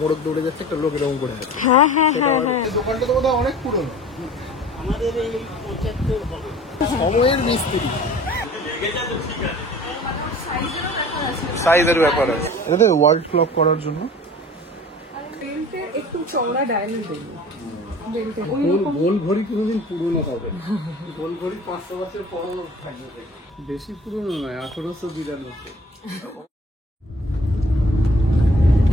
মোড়ক দৌড়ে যাচ্ছে একটা লোক এরকম করে আছে। হ্যাঁ হ্যাঁ হ্যাঁ হ্যাঁ, দোকানটা তো বোধহয় অনেক পুরনো, আমাদের এই 75 হবে সময়ের মিস্ত্রি। সাইজের ব্যাপার আছে। এটা তো ওয়ার্ল্ড ক্লক করার জন্য একটু চওড়া ডায়াল দেই। গোল ঘড়ি কোনোদিন পুরনো হবে না। গোল ঘড়ি 500 বছর পরও থাকবে, বেশি পুরনো নয়, 1892।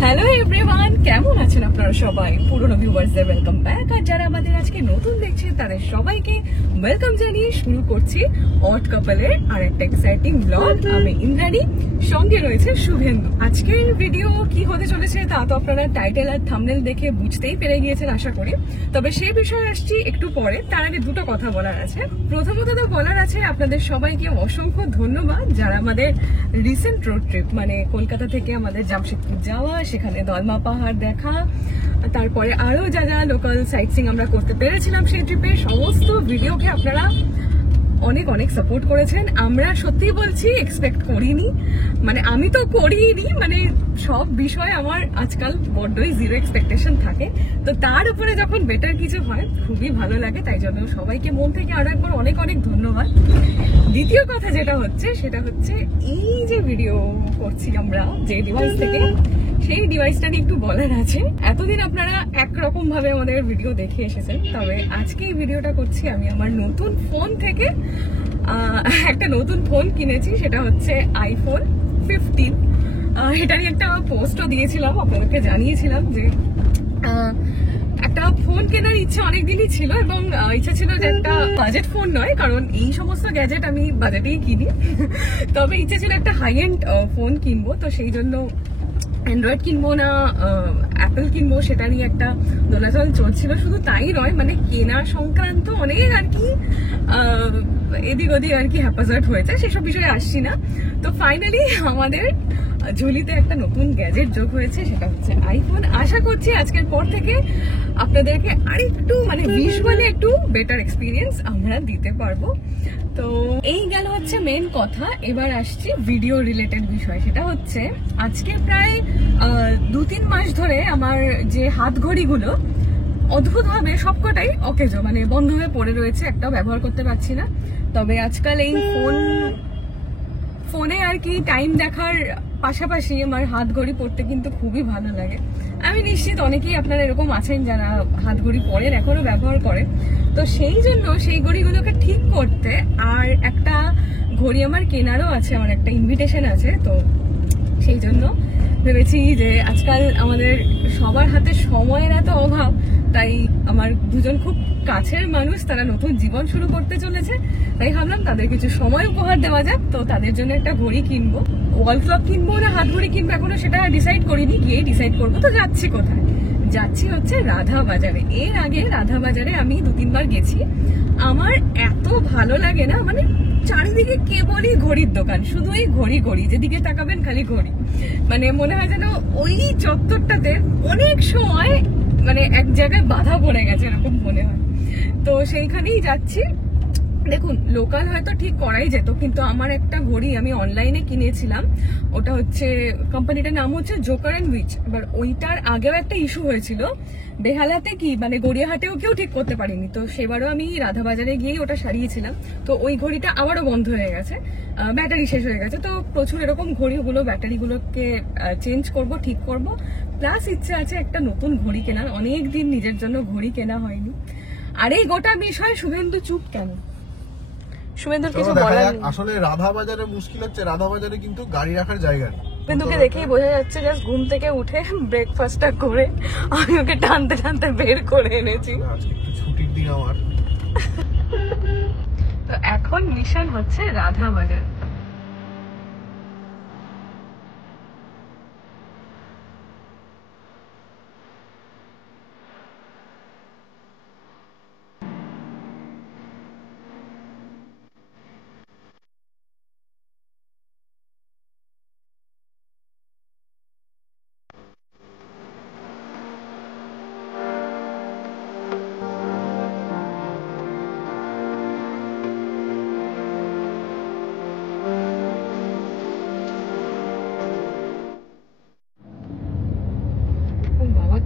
হ্যালো এভরিওয়ান, কেমন আছেন আপনারা সবাই? পুরনো ভিউয়ার্সদের ওয়েলকাম ব্যাক, আর যারা আমাদের আজকে নতুন দেখছেন তাদের সবাইকে ওয়েলকাম জানিয়ে শুরু করছি অড কাপলের আরেকটা এক্সাইটিং ব্লগ। আমি ইন্দ্রাণী, সঙ্গে রয়েছে শুভেন্দু। আজকের ভিডিও কি হতে চলেছে তা তো আপনারা টাইটেল আর থাম্বনেল দেখে বুঝতেই পেরে গিয়েছেন আশা করি। তবে সেই বিষয়ে আসছি একটু পরে, তার আগে দুটো কথা বলার আছে। প্রথমত তো বলার আছে আপনাদের সবাইকে অসংখ্য ধন্যবাদ যারা আমাদের রিসেন্ট রোড ট্রিপ, মানে কলকাতা থেকে আমাদের জামশেদপুর যাওয়া, সেখানে দলমা পাহাড় দেখা, তারপরে আরো যা যা লোকাল সাইট সিং আমরা করতে পেরেছিলাম সেই ট্রিপে, সমস্ত ভিডিওকে আপনারা অনেক অনেক সাপোর্ট করেছেন। আমরা সত্যি বলছি এক্সপেক্ট করিনি, মানে আমি তো করিনি, মানে সব বিষয়ে আমার আজকাল বড্ডই জিরো এক্সপেকটেশন থাকে, তো তার উপরে যখন বেটার কিছু হয় খুবই ভালো লাগে। তাই জন্য সবাইকে মন থেকে আরো একবার অনেক অনেক ধন্যবাদ। দ্বিতীয় কথা যেটা হচ্ছে সেটা হচ্ছে এই যে ভিডিও করছি আমরা যে ডিভাইস থেকে, সেই ডিভাইসটা নিয়ে একটু বলার আছে। এতদিন আপনারা একরকম ভাবে আমাদের ভিডিও দেখে এসেছেন, তবে আজকে এই ভিডিওটা করছি আমি আমার নতুন ফোন থেকে। একটা নতুন ফোন কিনেছি, সেটা হচ্ছে আইফোন 15। এটা নিয়ে একটা পোস্টও দিয়েছিলাম, আপনাদেরকে জানিয়েছিলাম যে একটা ফোন কেনার ইচ্ছে অনেকদিনই ছিল, এবং ইচ্ছা ছিল যে একটা বাজেট ফোন নয়, কারণ এই সমস্ত গ্যাজেট আমি বাজেটেই কিনি, তবে ইচ্ছে ছিল একটা হাই এন্ড ফোন কিনবো। তো সেই জন্য অ্যান্ড্রয়েড কিনবো না অ্যাপেল কিনবো সেটা নিয়ে একটা দোলাচল চলছিল। শুধু তাই নয়, মানে কেনা সংক্রান্ত অনেক আর কি এদিক ওদিক আর কি হ্যাপাজার্ড হয়েছে, সেসব বিষয়ে আসছি না। তো ফাইনালি আমাদের ঝুলিতে একটা নতুন গ্যাজেট যোগ হয়েছে, সেটা হচ্ছে আইফোন। আশা করছি আজকের পর থেকে আপনাদেরকে আরেকটু মানে ভিজুয়ালি একটু বেটার এক্সপিরিয়েন্স আমরা দিতে পারবো। তো এই গেল হচ্ছে মেন কথা। এবার আসছি ভিডিও রিলেটেড বিষয়, সেটা হচ্ছে আজকে প্রায় 2-3 মাস ধরে আমার যে হাত ঘড়িগুলো অদ্ভুত ভাবে সবকটাই অকেজো, মানে বন্ধ হয়ে পড়ে রয়েছে, একটাও ব্যবহার করতে পারছি না। তবে আজকাল এই ফোনে আর কি টাইম দেখার পাশাপাশি আমার হাত ঘড়ি পরতে কিন্তু খুবই ভালো লাগে। আমি নিশ্চিত অনেকেই আপনারা এরকম আছেন যারা হাত ঘড়ি পরেন, এখনো ব্যবহার করেন। তো সেই জন্য সেই ঘড়িগুলোকে ঠিক করতে আর একটা ঘড়ি আমার কেনারও আছে, আমার একটা ইনভিটেশন আছে। তো সেই জন্য ভেবেছি যে আজকাল আমাদের সবার হাতে সময়ের এত অভাব, তাই আমার দুজন খুব কাছের মানুষ, তারা নতুন জীবন শুরু করতে চলেছে, তাই ভাবলাম তাদের কিছু সময় উপহার দেওয়া যাক। তো তাদের জন্য একটা ঘড়ি কিনবো। ওয়াল ক্লক কিনবো না হাত ঘড়ি কিনবো এখনো সেটা ডিসাইড করিনি, গিয়েই ডিসাইড করবো। তো যাচ্ছি কোথায়? যাচ্ছি হচ্ছে রাধা বাজারে। এর আগে রাধা বাজারে আমি 2-3 বার গেছি। আমার এত ভালো লাগে না, মানে চারিদিকে কেবলই ঘড়ির দোকান, শুধুই ঘড়ি ঘড়ি, যেদিকে তাকাবেন খালি ঘড়ি। মানে মনে হয় যেন ওই চত্বরটাতে অনেক সময় মানে এক জায়গায় বাধা পড়ে গেছে, এরকম মনে হয়। তো সেইখানেই যাচ্ছি। দেখুন, লোকাল হয়তো ঠিক করাই যেত, কিন্তু আমার একটা ঘড়ি আমি অনলাইনে কিনেছিলাম, ওটা হচ্ছে কোম্পানিটার নাম হচ্ছে জোকার এন্ড উইচ। এবার ওইটার আগেও একটা ইস্যু হয়েছিল, বেহালাতে কি মানে গড়িয়াহাটেও কেউ ঠিক করতে পারিনি। তো সেবারও আমি রাধাবাজারে গিয়েই ওটা সারিয়েছিলাম। তো ওই ঘড়িটা আবারও বন্ধ হয়ে গেছে, ব্যাটারি শেষ হয়ে গেছে। তো প্রচুর এরকম ঘড়িগুলো ব্যাটারিগুলোকে চেঞ্জ করব, ঠিক করব। প্লাস ইচ্ছে আছে একটা নতুন ঘড়ি কেনার, অনেকদিন নিজের জন্য ঘড়ি কেনা হয়নি। আর এই গোটা বিষয়ে শুভেন্দু চুপ কেন? শুভেন্দুর কিছু বলার নেই। আসলে রাধা বাজারে মুশকিল হচ্ছে, রাধা বাজারে কিন্তু গাড়ি রাখার জায়গা নেই। শুভেন্দুকে দেখেই বোঝা যাচ্ছে জাস্ট ঘুম থেকে উঠে ব্রেকফাস্টটা করে আমি ওকে টানতে টানতে বের করে এনেছি। আজকে একটু ছুটির দিন আমার। তো এখন মিশন হচ্ছে রাধা বাজার।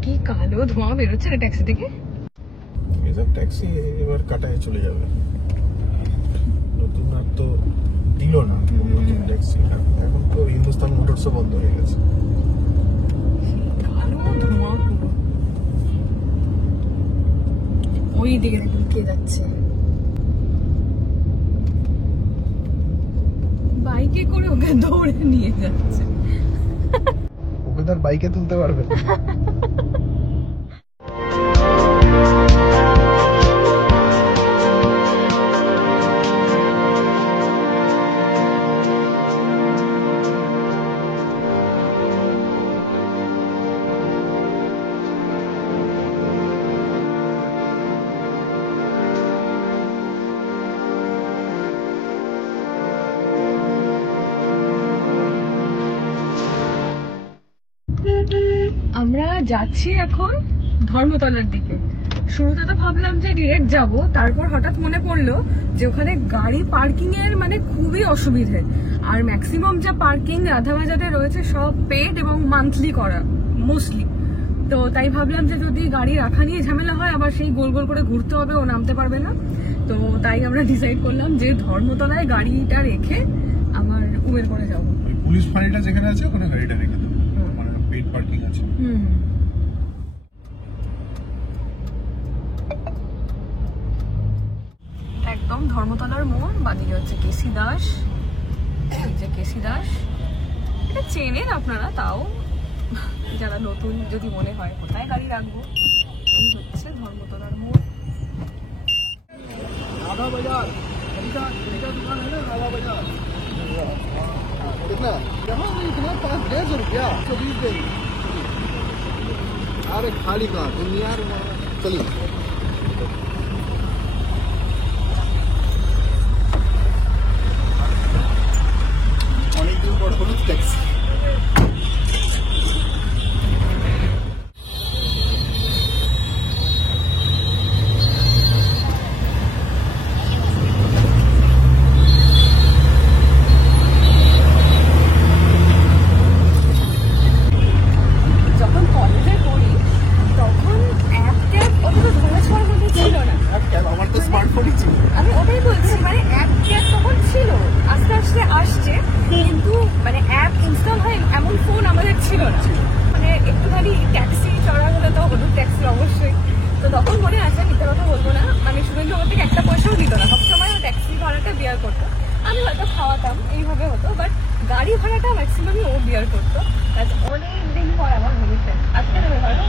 কি কালো ধোঁয়া বেরোচ্ছে না ট্যাক্সি থেকে। এসব ট্যাক্সি এবার কাটায় চলে যাবে, নতুন আর তো দিল না নতুন ট্যাক্সি। এখন তো হিন্দুস্তান মোটরসও বন্ধ হয়ে গেছে। কালো ধোঁয়া পুরো। ওই দিকে দেখুন কে যাচ্ছে, বাইকে করে ওকে দৌড়ে নিয়ে যাচ্ছে। ওকে তার বাইকে তুলতে পারবে না। আমরা যাচ্ছি এখন ধর্মতলার দিকে। শুরুতে তো ভাবলাম যে ডিরেক্ট যাব, তারপর হঠাৎ মনে পড়লো যে ওখানে গাড়ি পার্কিং এর মানে খুবই অসুবিধে, আর ম্যাক্সিমাম যা পার্কিং রাধাবাজারে রয়েছে সব পেড এবং মান্থলি করা মোস্টলি। তো তাই ভাবলাম যে যদি গাড়ি রাখা নিয়ে ঝামেলা হয় আবার সেই গোল গোল করে ঘুরতে হবে, ও নামতে পারবে না। তো তাই আমরা ডিসাইড করলাম যে ধর্মতলায় গাড়িটা রেখে আমার উবের করে যাবো। পুলিশ ফাঁড়িটা যেখানে আছে ওখানে গাড়িটা রেখে দেবো, মানে পেড পার্কিং আছে। একদম ধর্মতলার মোড়, বাদিকে হচ্ছে কেসি দাস। এই যে কেসি দাস, এটা চেনেন আপনারা, তাও যারা নতুন যদি মনে হয় কোথায় গাড়ি রাখবো। এই হচ্ছে ধর্মতলার মোড়। राधा बाजार का दुकान है ना, राधा बाजार। कितना यहाँ में इतना 550 रुपया 120 देंगे। अरे खाली कहाँ तुम यार, चलिए অনেকদিন পর হলুদ ট্যাক্সি। যখন কলেজে পড়ি তখন অ্যাপ ট্যাপ অতটা ধরা ছোঁয়ার মধ্যে ছিল না। আমার তো স্মার্টফোনই ছিল। আমি ওটাই বলছি, মানে অ্যাপ ট্যাপ তখন ছিল, আস্তে আস্তে আসছে, কিন্তু মানে অ্যাপ ইনস্টল হয় এমন ফোন আমাদের ছিল না। মানে একটুখানি ট্যাক্সি চড়া হলে তো হলুদ ট্যাক্সি অবশ্যই। তো তখন মনে আছে, মিথ্যে কথা বলবো না, মানে শুভেন্দু আমার থেকে একটা পয়সাও দিত না, সবসময় ট্যাক্সি ভাড়াটা বিয়ার করতো। আমি হয়তো খাওয়াতাম, এইভাবে হতো, বাট গাড়ি ভাড়াটা ম্যাক্সিমামই ও বিয়ার করতো। অনেক দিন পর আমার মনেছে আজকে দেবে ভাড়া।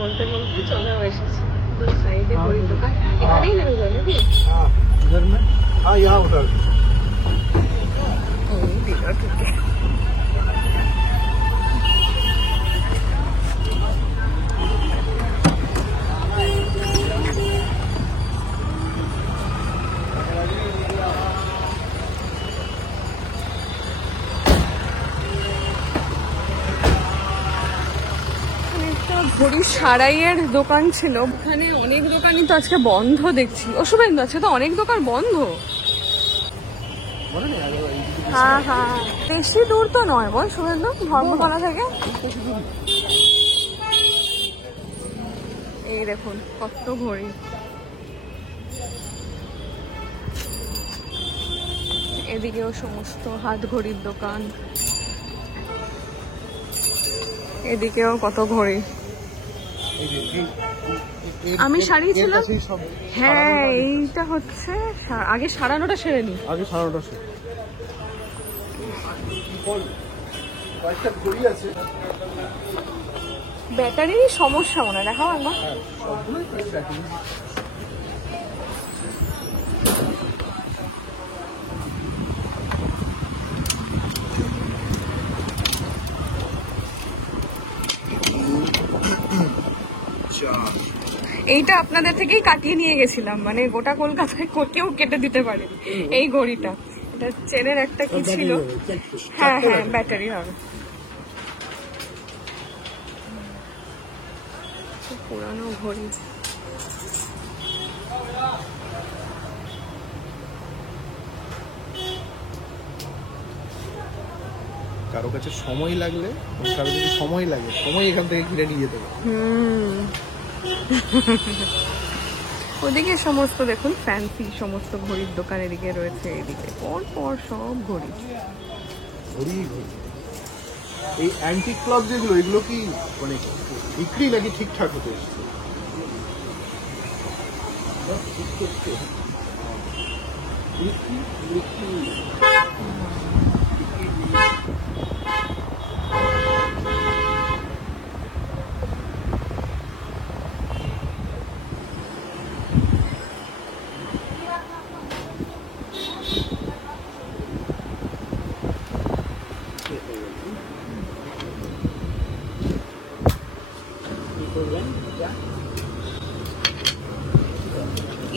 বলতে বলতে চলেও এসেছি। সাইডে বড়ি দোকান, এখানেই নেমে যাবে নাকি? हाँ इधर में, हाँ यहाँ उधर। ঘড়ির সারাইয়ের দোকান ছিল, ওখানে অনেক দোকানই তো আজকে বন্ধ দেখছি। ও শুভেন্দু, আজকে তো অনেক দোকান বন্ধ। হ্যাঁ হ্যাঁ, বেশি দূর তো নয় বল শুভেন্দু ধর্মতলা থেকে। এই দেখুন কত ঘড়ি, এদিকেও সমস্ত হাত ঘড়ির দোকান, এদিকেও কত ঘড়ি। আমি সারিয়েছিলাম, হ্যাঁ এইটা হচ্ছে আগে সারানোটা সেরে নি, আগে সারানোটা সেরে। ব্যাটারির সমস্যা মনে দেখাও একবার। এইটা আপনাদের থেকেই কাটিয়ে নিয়ে গেছিলাম, মানে গোটা কলকাতায় কেউ কেটে দিতে পারে এই ঘড়িটা। এটা চেনের একটা কি ছিল, হ্যাঁ হ্যাঁ ব্যাটারি হবে। পুরানো ঘড়ি, কারো কাছে সময় লাগলে, কারো যদি সময় লাগে, সময় এখান থেকে কিনে নিয়ে যেতে পারে। ওদিকে সমস্ত দেখুন ফ্যান্সি সমস্ত ঘড়ির দোকান এদিকে রয়েছে, এদিকে পর পর সব ঘড়ি। ঘড়ি ঘড়ি। এই অ্যান্টিক ক্লক যেগুলো, এগুলো কি মানে বিক্রি নাকি ঠিকঠাক হতে এসছে?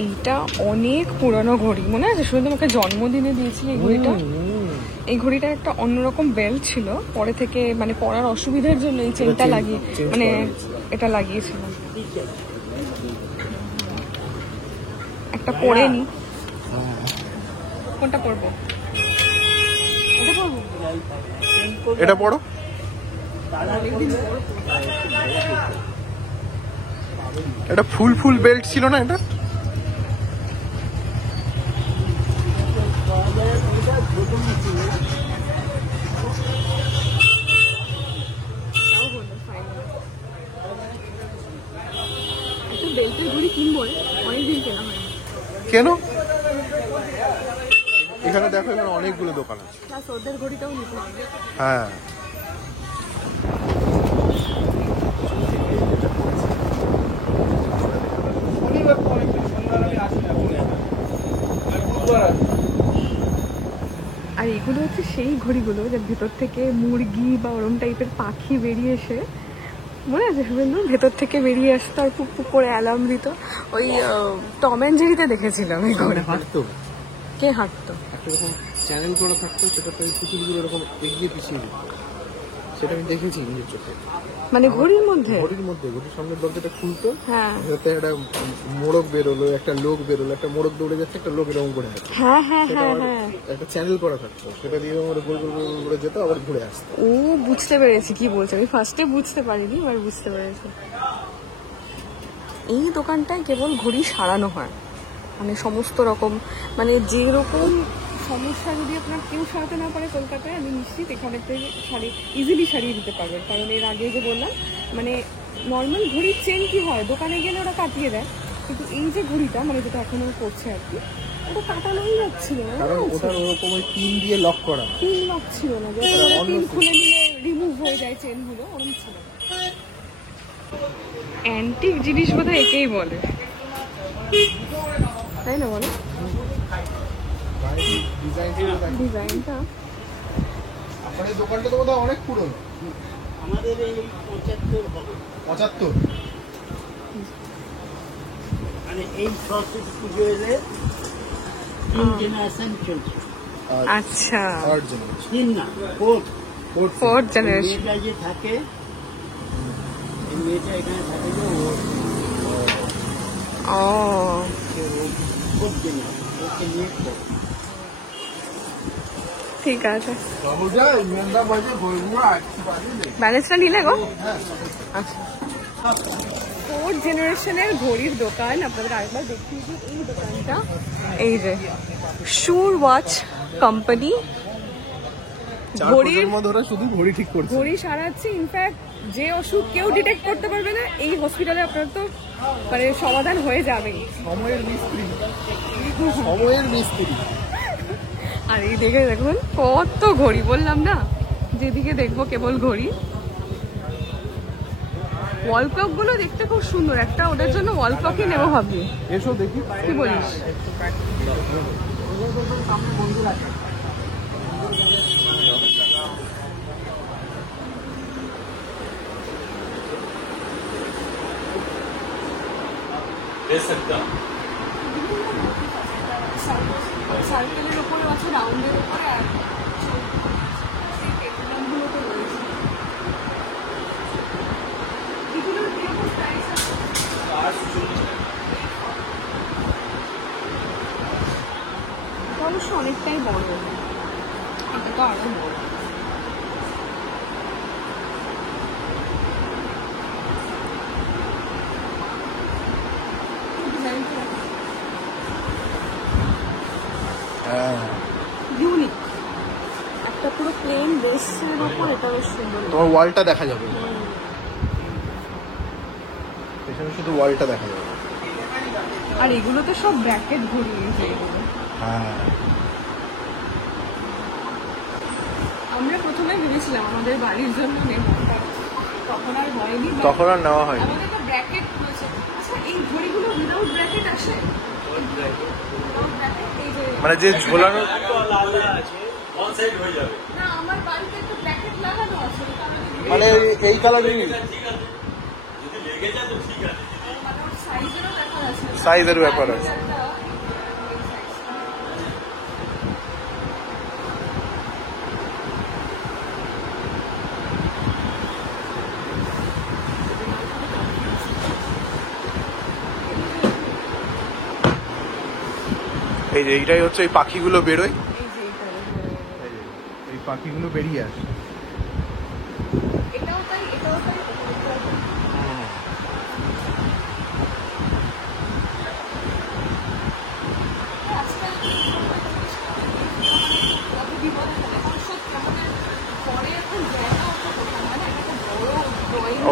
এইটা অনেক পুরনো ঘড়ি, মনে আছে শুধু তোমাকে জন্মদিনে দিয়েছিল এই ঘড়িটা। এই ঘড়িটা একটা অন্যরকম বেল্ট ছিল, পরে থেকে মানে পরার অসুবিধার জন্য এই চেনটা লাগিয়ে, মানে এটা লাগিয়েছিলাম। একটা পরে নি, কোনটা পরবো? এটা পরবো, এটা পড়ো। এটা ফুল ফুল বেল্ট ছিল না এটা? বেল্টের ঘড়ি কিনবো, অনেকদিন কেনা হয়। কেন? এখানে দেখো, এখানে অনেকগুলো দোকান আছে। ওদের ঘড়িটাও নিতে হবে। হ্যাঁ, আর এগুলো হচ্ছে সেই ঘড়িগুলো যার ভেতর থেকে মুরগি বা ওরম টাইপের পাখি বেরিয়ে এসে, মনে আছে শুভেন্দু, ভেতর থেকে বেরিয়ে আসতো আর পুক পুক করে অ্যালার্ম দিত। ওই টম অ্যান্ড জেরিতে দেখেছিলাম এই ঘড়ি। হাঁটতো, কে হাঁটতো? একটা রকম চ্যানেল করা থাকতো, সেটাতে পুতুলগুলো এরকম এগিয়ে পিছিয়ে দিত, সেটা আমি দেখেছি নিজের চোখে। মানে ঘড়ির মধ্যে, ঘড়ির মধ্যে, ঘড়ির সামনের দরজাটা খুলতো, হ্যাঁ যাতে একটা মোড়ক বেরোলো, একটা লোক বেরোলো, একটা মোড়ক দৌড়ে যাচ্ছে, একটা লোক এরকম করে আসতো। হ্যাঁ হ্যাঁ সেটা হ্যাঁ আবার হ্যাঁ, একটা চ্যানেল করা থাকতো, সেটা দিয়ে আমার গোল গোল গোল করে যেত, আবার ঘুরে আসতো। ও বুঝতে পেরেছি কি বলছে, আমি ফার্স্টে বুঝতে পারিনি, এবার বুঝতে পেরেছি। এই দোকানটায় কেবল ঘড়ি সারানো হয়, মানে সমস্ত রকম, মানে যেরকম সমস্যা যদি আপনার কেউ সারাতে না পারে কলকাতায়, আমি নিশ্চিত এখানে থেকে ইজিলি সারিয়ে দিতে পারবেন। কারণ এর আগে যে বললাম, মানে নর্মাল ঘড়ির চেন কি হয়, দোকানে গেলে ওরা কাটিয়ে দেয়, কিন্তু এই যে ঘড়িটা মানে যেটা এখন ওরা করছে আর কি, ওটা কাটানোই যাচ্ছিল না, কারণ ওটার ওরকম ওই পিন দিয়ে লক করা, পিন লক ছিল না, যেটা পিন খুলে নিলে রিমুভ হয়ে যায় চেনগুলো, ওরকম ছিল। অ্যান্টিক জিনিস বোধহয় একেই বলে, তাই না বলো? ডিজাইনটা আপনার দোকানটা তো বোধহয় অনেক পুরনো। আমাদের এই 75 হবে। 75? মানে এই সরস্বতী পুজো এলে 3 জেনারেশন চলছে। আচ্ছা, থার্ড জেনারেশন। 3 না, 4। Fourth generation. মেয়েটা যে থাকে, এই মেয়েটা এখানে থাকে যে ও 4th জেনারেশন, ওকে নিয়ে করো। ঠিক আছে, ব্যালেন্সটা নিলে গো। আচ্ছা, ফোর্থ জেনারেশনের ঘড়ির দোকান আপনাদের আরেকবার দেখিয়ে দিই। এই দোকানটা, এই যে শুর ওয়াচ কোম্পানি, ঘড়ির মধ্যে ওরা শুধু ঘড়ি ঠিক করছে। ঘড়ি সারাচ্ছে। ইনফ্যাক্ট যে অসুখ কেউ ডিটেক্ট করতে পারবে না, এই হসপিটালে আপনার তো মানে সমাধান হয়ে যাবেই। সময়ের মিস্ত্রি, সময়ের মিস্ত্রি। আর এই দেখে দেখুন কত ঘড়ি, বললাম না যেদিকে দেখবো কেবল ঘড়ি। ওয়াল ক্লক গুলো দেখতে খুব সুন্দর, একটা ওদের জন্য ওয়াল ক্লকই নেবো ভাবছি। এসো দেখি, কি বলিস? সার্কেলের উপরে আছে, রাউন্ডের উপরে, আর সেই পেন্ডুলামগুলোতে রয়েছে। এগুলোর কিরকম প্রাইস আছে? অবশ্য অনেকটাই বড়, এটা তো আরো বড়। ইউনিক একটা পুরো প্লেন বেসের উপর, এটা বেশ সুন্দর। তোমার ওয়ালটা দেখা যাবে, পেছনে শুধু ওয়ালটা দেখা যাবে। আর এগুলো তো সব ব্র্যাকেট ঘুরিয়েছে এগুলো। হ্যাঁ, আমরা প্রথমে ভেবেছিলাম আমাদের বাড়ির জন্য নেব, তখন আর হয়নি। তখন আর নেওয়া হয়নি। আমাদের তো ব্র্যাকেট রয়েছে। আচ্ছা, এই ঘড়িগুলো উইদাউট ব্র্যাকেট আসে? মানে যে ঝোলানো, না, আমার বাড়িতে একটা ব্র্যাকেট লাগানো আছে, মানে এই কালারই সাইজেরও ব্যাপার আছে। সাইজের ব্যাপার আছে। এই যে এইটাই হচ্ছে, এই পাখিগুলো বেরোয়, এই পাখিগুলো বেরিয়ে আসে। এটাও তাই, এটাও তাই।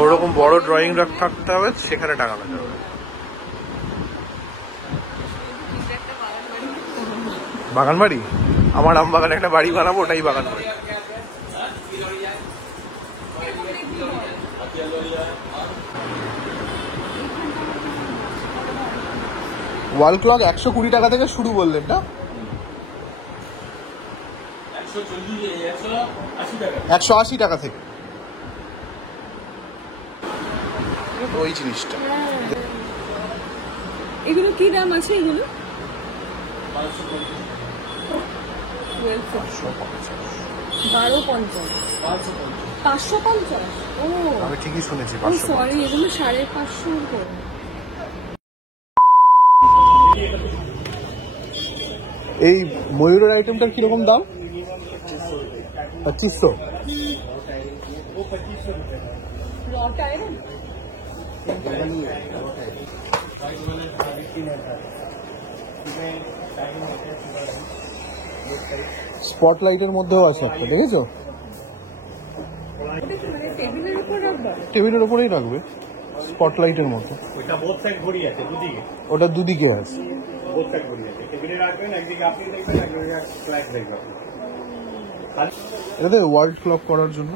ওরকম বড় ড্রয়িং থাকতে হবে, সেখানে টাকা লাগাতে হবে। বাগান বাড়ি, আমার আম বাগানে একটা বাড়ি বানাবো, ওটাই বাগান বাড়ি। ওয়াল ক্লক 120 টাকা থেকে শুরু বললেন না? 180 টাকা থেকে ওই জিনিসটা। এগুলো কি দাম আছে? এগুলো 550। ও, আমি ঠিকই শুনেছি, সরি, এগুলো 550 করে। এই ময়ূরের আইটেমটার কিরকম দাম? 2500। স্পটলাইটের মধ্যেও আছে একটা, দেখেছো? টেবিলের উপরেই রাখবে, স্পটলাইটের মতো। ওটা বোথ সাইড ঘড়ি আছে, দুদিকে। ওটা দুদিকে আছে। বোথ সাইড ঘড়ি আছে, টেবিলে রাখবেন, একদিকে আপনি দেখবেন, একদিকে ক্লায়েন্ট দেখবেন। এটাতে ওয়ার্ল্ড ক্লক করার জন্য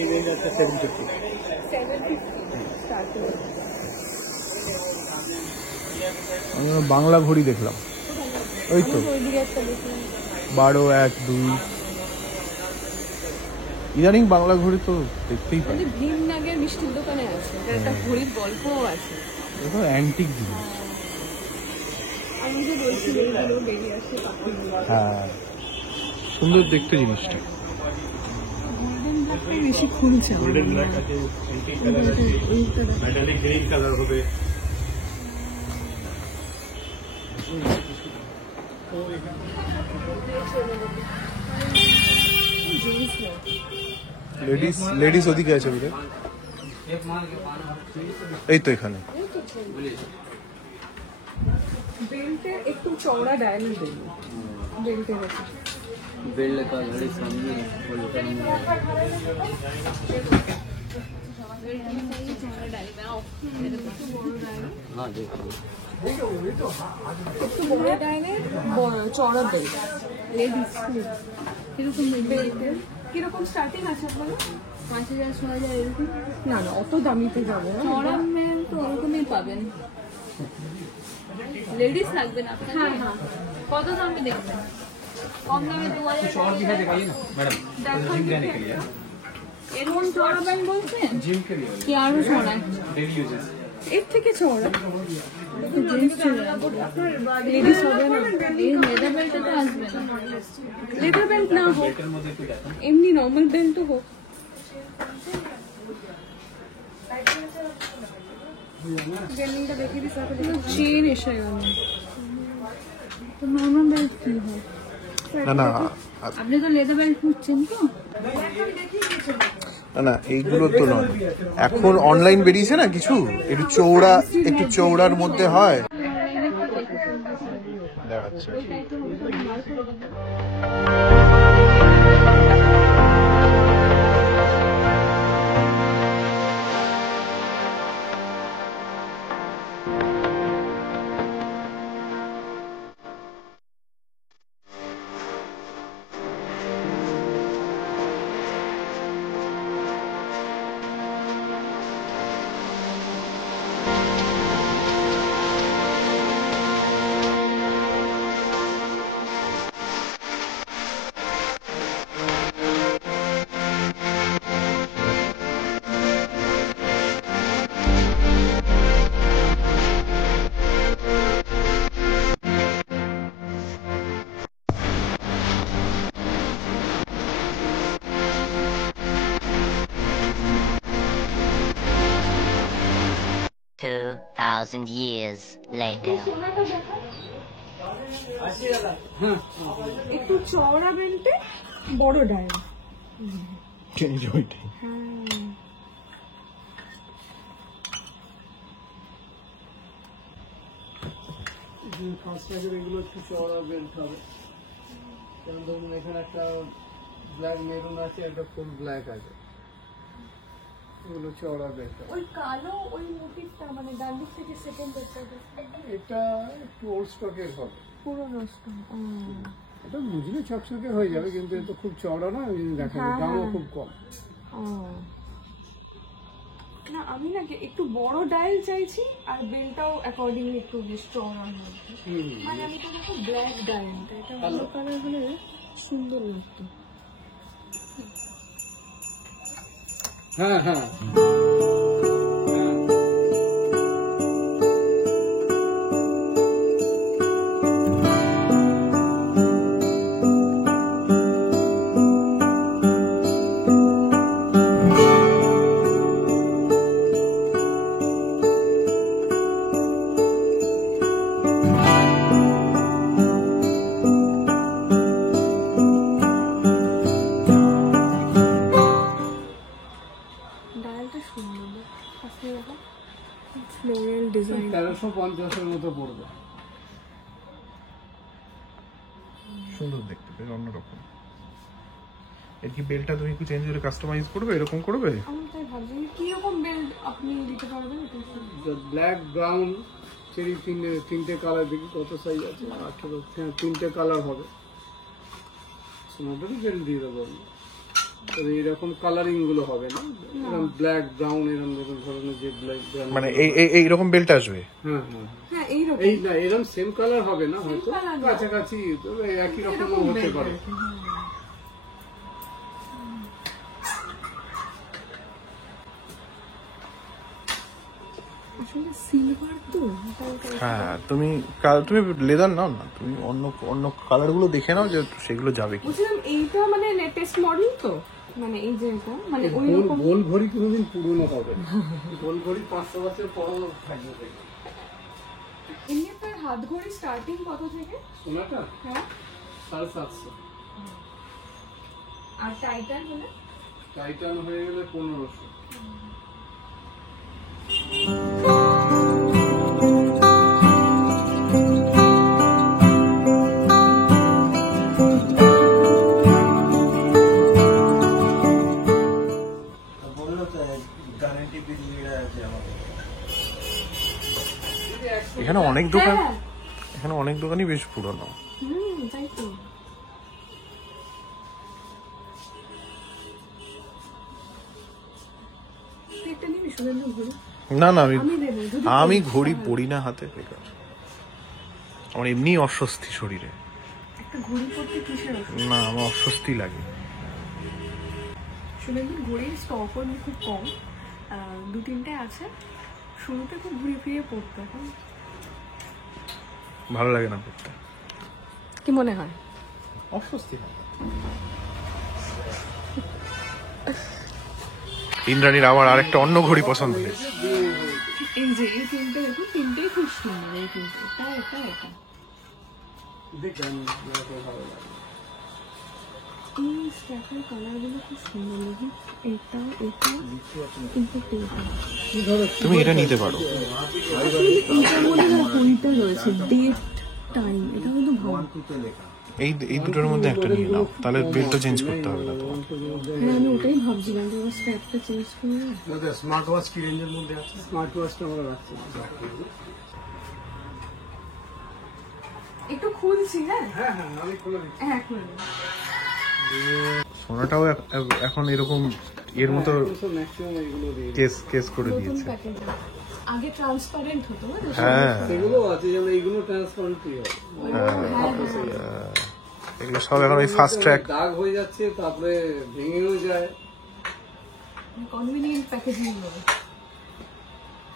এই রেঞ্জ আছে 750। আমি বাংলা ঘড়ি দেখলাম, ওই তো 12, 1, 2। ইদানিং বাংলা ঘড়ি তো দেখতেই পাই। ভীমনাগের মিষ্টির দোকানে আছে, একটা ঘড়ির গল্পও আছে। এটা অ্যান্টিক জিনিস। আমি যে বলছি এইগুলো বেরিয়ে আসে। হ্যাঁ, সুন্দর দেখতে জিনিসটা। গোল্ডেন ব্ল্যাকটাই বেশি খুলছে। গোল্ডেন ব্ল্যাক আছে, অ্যান্টিক কালার আছে, মেটালিক গ্রিন কালার হবে। লেডিস ওদিকে আছে বুঝে, এই তো এখানে। বেল্টের একটু চওড়া ডায়াল দেবো, বেল্টের আছে। बेल्ट का घड़ी समझिए हाँ देखो একটু বড় ডায়ালের চওড়া বেল্ট, লেডিস। কিরকম বেল্টের কিরকম স্টার্টিং আছে আপনার? 5000 6000 এরকম। না না, অত দামিতে যাবো না। চড়া ম্যাম তো ওরকমই পাবেন। লেডিস লাগবে না আপনার? হ্যাঁ হ্যাঁ। কত দামে দেখবেন? কম দামে 2000 और दिखा दिखाइए ना मैडम, जिम जाने के लिए এরকম চড়া বেল্ট বলছেন জিম কে নিয়ে কি আরো চড়া? ডেইলি ইউজেস এর থেকে চড়া লেডিস হবে না, এই লেদার বেল্টে তো আসবে না। লেদার বেল্ট না হোক, এর মধ্যে একটু দেখো এমনি নর্মাল বেল্টও হোক। চেন এসে গেল। তো নর্মাল বেল্ট কি হয়? না না আপনি তো লেদার বেল্ট খুঁজছেন তো? না না এইগুলো তো নয়, এখন অনলাইন বেরিয়েছে না কিছু একটু চৌড়ার মধ্যে হয় দেখাচ্ছে। $2,000 years later. একটু চওড়া বেল্টে বড় ডায়াল। চেঞ্জ ওইটাই। ফাস্ট্যাগের এগুলো একটু চওড়া বেল্ট হবে। যেমন ধরুন এখানে একটা ব্ল্যাক মেরুন আছে, একটা ফুল ব্ল্যাক আছে, এগুলো চওড়া বেল্ট। ওই কালো ওই মোটিভটা মানে ডান দিক থেকে সেকেন্ড বেল্টটা এটা একটু ওল্ড স্টকের হবে, পুরো নষ্ট। এটা বুঝলে চকচকে হয়ে যাবে, কিন্তু এটা খুব চওড়া না, ওই জন্য দেখা যায় দামও খুব কম। না আমি না একটু বড় ডায়াল চাইছি, আর বেলটাও অ্যাকর্ডিংলি একটু বেশ চওড়ার মধ্যে। মানে আমি তো দেখো ব্ল্যাক ডায়ালটা, এটা ভালো কালার হলে সুন্দর লাগতো। হ্যাঁ হ্যাঁ ডায়ালটা সুন্দর, ফ্লোরাল ডিজাইন। 1350-এর মতো পড়বে। সুন্দর দেখতে, বেশ অন্যরকম। এর কি বেলটা তুমি একটু চেঞ্জ করে কাস্টমাইজ করবে, এরকম করবে? আমি তাই ভাবছি কিরকম বেল্ট আপনি দিতে পারবেন। ব্ল্যাক ব্রাউন চেরি তিনটে কালার, দেখি কত সাইজ আছে, 18, হ্যাঁ 3টে কালার হবে। সোনাটারই বেল্ট দিয়ে দেবো আমি। তবে এরকম কালারিং গুলো হবে না, এরকম ব্ল্যাক ব্রাউন এরকম ধরনের যে ব্ল্যাক ব্রাউন মানে এইরকম বেল্ট আসবে? হ্যাঁ হ্যাঁ হ্যাঁ এইরকম। এই না এরকম সেম কালার হবে না, হয়তো কাছাকাছি, তবে একই রকম হতে পারে। আসলে সিলভার তো হ্যাঁ তুমি লেদার নাও না, তুমি অন্য কালার গুলো দেখে নাও, যে সেগুলো যাবে কি। বুঝলাম এইটা মানে লেটেস্ট মডেল তো, মানে এই যে এটা মানে ওই রকম গোল ঘড়ি কোনোদিন পুরনো হবে না, গোল ঘড়ি 500 বছর পর থাকবে। এমনি তার হাত ঘড়ি স্টার্টিং কত থেকে? সোনাটা হ্যাঁ 750, আর টাইটান হলে টাইটান হয়ে গেলে 1500। এখানে অনেক দোকানই বেশ পুরনো। তাই তো। একটা নিবি সুরেন্দ্র ঘড়ি? না আমি আমি ঘড়ি পরি না হাতে, বেকার। আমার এমনি অস্বস্তি শরীরে, একটা ঘড়ি পরতে কিসের? না আমার অস্বস্তি লাগে। শুভেন্দুর ঘড়ির স্টকও খুব কম, 2-3টে আছে। শুরুতে খুব ঘুরে ফিরে পড়তো, এখন ভালো লাগে না পড়তে, কি মনে হয়? অস্বস্তি হয়। ইন্দ্রাণীর আমার আরেকটা অন্য ঘড়ি পছন্দ হয়েছে। এই যে এই তিনটে, দেখুন তিনটেই খুব সুন্দর। এই তিনটে, এটা দেখলাম ভালো লাগে। এই স্ট্যাপের কালারগুলো খুব সুন্দর লাগে। এটা তুমি এটা নিতে পারো। এইটার মধ্যে ঘড়িটা রয়েছে, ডেট টাইম, এটা কিন্তু ভালো। এই দুটোর মধ্যে একটা নিয়ে নাও, তাহলে বেলটা চেঞ্জ করতে হবে না তোমার। হ্যাঁ, আমি ওটাই ভাবছিলাম যে স্ট্যাপটা চেঞ্জ করে। স্মার্ট ওয়াচ কি রেঞ্জের মধ্যে আছে? স্মার্ট ওয়াচটা আমরা রাখছি একটু খুলছি। হ্যাঁ হ্যাঁ হ্যাঁ, আমি খুলে দিচ্ছি। হ্যাঁ, খুলে দিন। এখন এরকম এর মতো ম্যাক্সিমাম এগুলো দিয়ে কেস করে নতুন দিয়েছে। প্যাকেজ আগে ট্রান্সপারেন্ট হতো না? হ্যাঁ, এগুলো আছে, যেমন এইগুলো ট্রান্সপারেন্টই হয়। এগুলো সব এখন ওই ফাস্ট ট্র্যাক। দাগ হয়ে যাচ্ছে, তারপরে ভেঙেও যায়। কনভিনিয়েন্ট প্যাকেজিং হবে।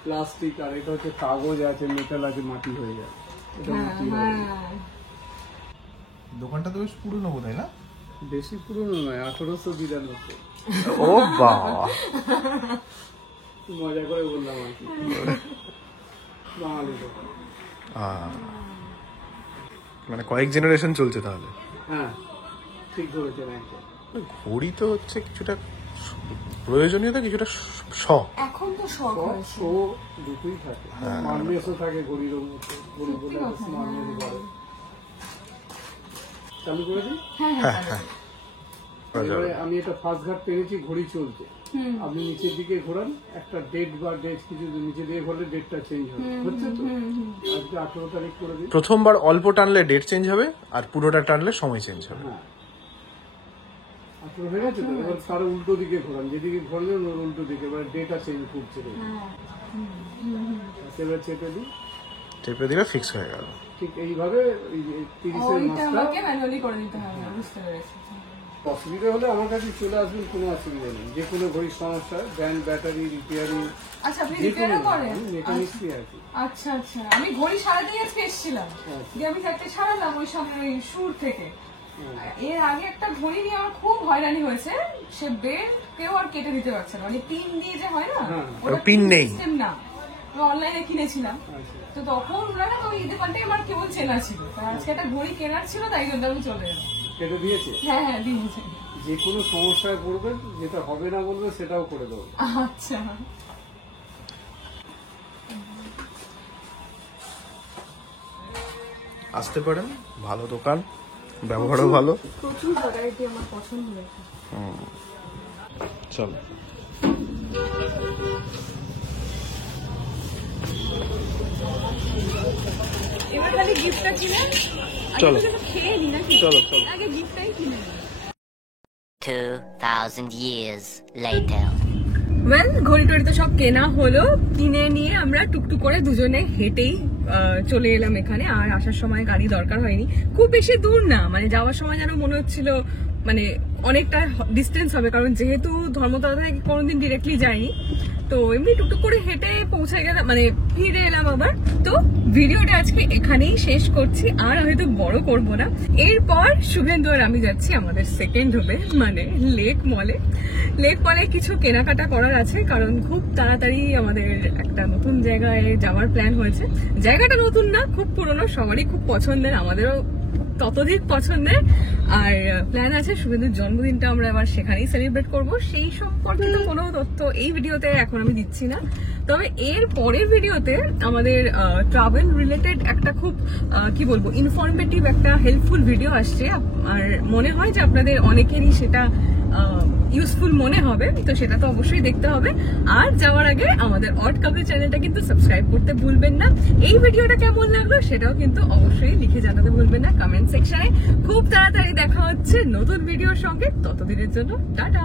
প্লাস্টিক, আর এটা হচ্ছে কাগজ আছে, মেটাল আছে, মাটি হয়ে যায়। এটা মাটি হবে। হ্যাঁ, দোকানটা তো বেশ পুরনো বোধ হয় না? বেশি পুরনো নয়, 1892। ও বাবা, মজা করে বললাম আর কি। বাঙালি দোকান। মানে কয়েক জেনারেশন চলছে তাহলে। হ্যাঁ, ঠিক ধরেছেন একদম। ঘড়ি তো হচ্ছে কিছুটা প্রয়োজনীয়তা, কিছুটা শখ। এখন তো শখ হয়েছে। শো দুটোই থাকে, স্মার্টনেসও থাকে ঘড়ির মধ্যে। ঘড়ি বলে স্মার্টনেস বাড়ে। চালু করে দিই। হ্যাঁ হ্যাঁ হ্যাঁ, এবারে আমি এটা ফার্স্ট ঘাট পেরেছি, ঘড়ি চলছে। আপনি নিচের দিকে ঘোরান, একটা ডেট বা ডেট কিছু নিচে দিয়ে ঘুরলে ডেটটা চেঞ্জ হবে। হচ্ছে তো? আজকে 18 তারিখ করে দিন। প্রথমবার অল্প টানলে ডেট চেঞ্জ হবে, আর পুরোটা টানলে সময় চেঞ্জ হবে। হ্যাঁ, 18 হয়ে গেছে তো? এবার তার উল্টো দিকে ঘোরান, যেদিকে ঘুরলেন ওর উল্টো দিকে, এবার ডেটা চেঞ্জ করছে। এবার চেপে দিই, চেপে দিলে ফিক্স হয়ে গেল। ঠিক এইভাবে 30-এর ওইটা মাসটা। আমাকে ম্যানুয়ালি করে দিতে হবে, বুঝতে পেরেছি। অসুবিধা হলে আমার কাছে চলে আসবেন, কোনো অসুবিধা নেই। যে কোনো ঘড়ির সমস্যা, ব্যান্ড, ব্যাটারি, রিপেয়ারিং, আচ্ছা, আপনি যে কোনো রিপেয়ারও করেন? মেকানিক্সই আর কি। আচ্ছা আচ্ছা, আমি ঘড়ি সারাতে আজকে এসেছিলাম, দিয়ে আমি একটা সারালাম ওই সামনে ওই সুর থেকে। এর আগে একটা ঘড়ি নিয়ে আমার খুব হয়রানি হয়েছে, সে বেল্ট কেউ আর কেটে দিতে পারছে না, মানে পিন দিয়ে যে হয় না, ওটা পিন নেই। সিস্টেম না। অনলাইনে কিনেছিলাম, তো তখন ওনারা তো ওই দোকানটাই আমার কেবল চেনা ছিল। আজকে একটা ঘড়ি কেনার ছিল, তাই জন্য আমি চলে এলাম। কেটে দিয়েছে? হ্যাঁ হ্যাঁ, দিয়েছে। যে কোনো সমস্যায় পড়বেন, যেটা হবে না বলবে সেটাও করে দেবো। আচ্ছা, আসতে পারেন, ভালো দোকান, ব্যবহারও ভালো। প্রচুর ভ্যারাইটি আমার পছন্দ হয়েছে। চলো। এবার খালি গিফটটা কিনে চলো। খেয়ে নি নাকি? চলো, চলো। আগে গিফটটাই কিনে নিই। 2000 years later. ওয়েল, ঘড়ি টড়ি তো সব কেনা হলো, কিনে নিয়ে আমরা টুকটুক করে দুজনে হেঁটেই চলে এলাম এখানে। আর আসার সময় গাড়ি দরকার হয়নি, খুব বেশি দূর না, মানে যাওয়ার সময় যেন মনে হচ্ছিল মানে অনেকটা ডিস্টেন্স হবে, কারণ যেহেতু ধর্মতলা থেকে কোনোদিন ডিরেক্টলি যাইনি, তো এমনি টুকটুক করে হেঁটে পৌঁছে গেলাম, মানে ফিরে এলাম আবার। তো ভিডিওটা আজকে এখানেই শেষ করছি, আর হয়তো বড় করব না। এরপর শুভেন্দু আর আমি যাচ্ছি আমাদের সেকেন্ড হবে, মানে লেক মলে। লেক মলে কিছু কেনাকাটা করার আছে, কারণ খুব তাড়াতাড়ি আমাদের একটা নতুন জায়গায় যাওয়ার প্ল্যান হয়েছে। জায়গাটা নতুন না, খুব পুরনো, সবারই খুব পছন্দের, আমাদেরও ততোধিক পছন্দের। আর প্ল্যান আছে শুভেন্দুর জন্মদিনটা আমরা এবার সেখানেই সেলিব্রেট করব। সেই সম্পর্কিত কোনো তথ্য এই ভিডিওতে এখন আমি দিচ্ছি না, তবে এর পরের ভিডিওতে আমাদের ট্রাভেল রিলেটেড একটা খুব কি বলবো ইনফরমেটিভ একটা হেল্পফুল ভিডিও আসছে। আর মনে হয় যে আপনাদের অনেকেরই সেটা ইউজফুল মনে হবে, তো সেটা তো অবশ্যই দেখতে হবে। আর যাওয়ার আগে আমাদের অড কাপল চ্যানেলটা কিন্তু সাবস্ক্রাইব করতে ভুলবেন না। এই ভিডিওটা কেমন লাগলো সেটাও কিন্তু অবশ্যই লিখে জানাতে ভুলবেন না কমেন্ট সেকশনে। খুব তাড়াতাড়ি দেখা হচ্ছে নতুন ভিডিওর সঙ্গে, ততদিনের জন্য টাটা।